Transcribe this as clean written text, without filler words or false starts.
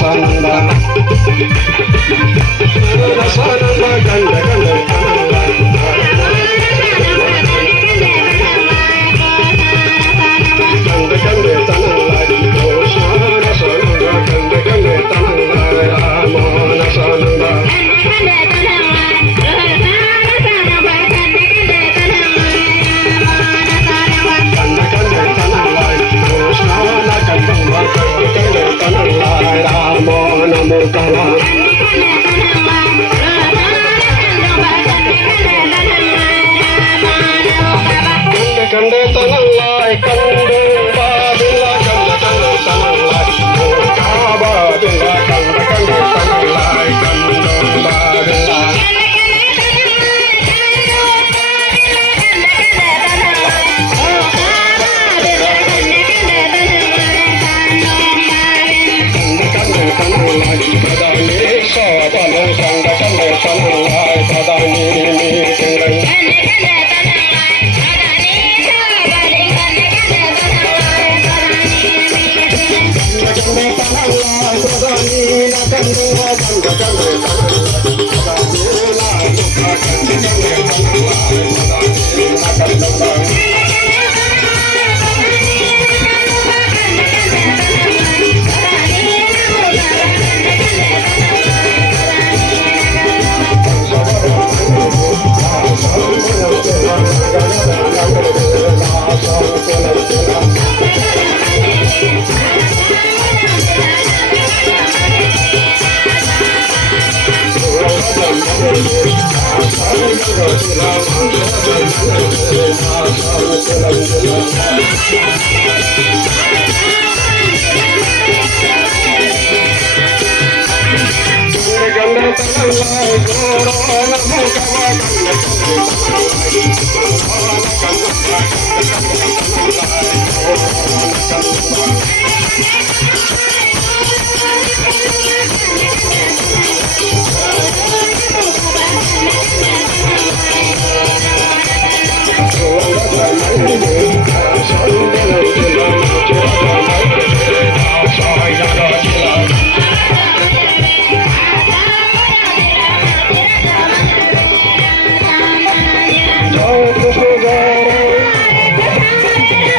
रसानंदा रसानंदा गंड गंड गंड गंड तनंदा कृष्ण रसानंदा गंड गंड तनंदा राम रसानंदा कंडे तनल्लाय कंडे बाबिला कंडे कंडे तनल्लाय काबा बिला कंडे कंडे तनल्लाय कंडे बाबिला Thank you.